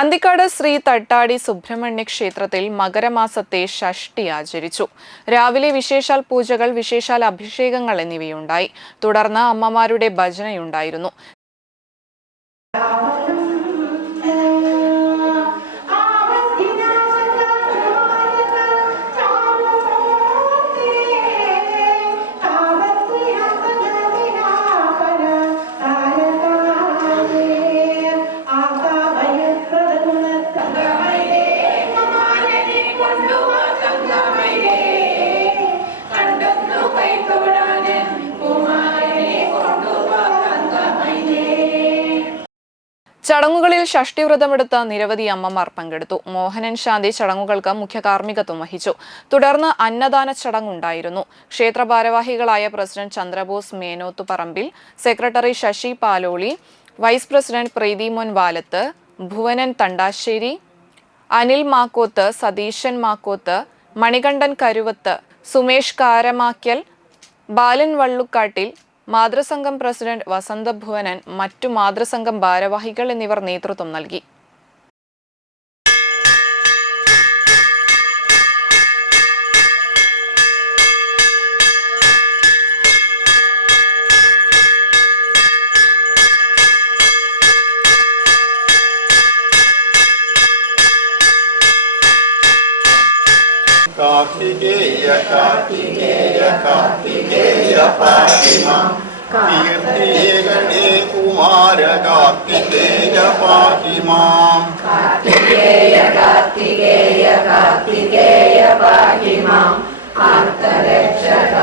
അന്തിക്കാട് ശ്രീ തട്ടാടി സുബ്രഹ്മണ്യ ക്ഷേത്രത്തിൽ മകരമാസത്തെ ഷഷ്ഠി ആചരിച്ചു. രാവിലെ വിശേഷാൽ പൂജകൾ, വിശേഷാൽ അഭിഷേകങ്ങൾ എന്നിവയുണ്ടായി. തുടർന്ന് അമ്മമാരുടെ ഭജനയുണ്ടായിരുന്നു. ചടങ്ങുകളിൽ ഷഷ്ഠിവ്രതമെടുത്ത നിരവധി അമ്മമാർ പങ്കെടുത്തു. മോഹനൻ ശാന്തി ചടങ്ങുകൾക്ക് മുഖ്യ കാർമ്മികത്വം വഹിച്ചു. തുടർന്ന് അന്നദാന ചടങ്ങുണ്ടായിരുന്നു. ക്ഷേത്ര ഭാരവാഹികളായ president Chandrabose Menothuparambil, secretary Sasi Paloli, vice president Preethimon Valath, Bhuvanan Thandassery, Anil Makkoth, Satheesan Makkoth, Manikandan Karuvath, Sumesh Karamakkal, Balan Vallukkattil, മാതൃസംഘം പ്രസിഡന്റ് വസന്ത ഭുവനൻ, മറ്റു മാതൃസംഘം ഭാരവാഹികൾ എന്നിവർ നേതൃത്വം നൽകി. कार्तिकेय कार्तिकेय कार्तिकेय पाहि मां कीर्तिये गणे कुमार कार्तिकेय पाहि मां कार्तिकेय कार्तिकेय कार्तिकेय पाहि मां आर्तरक्षक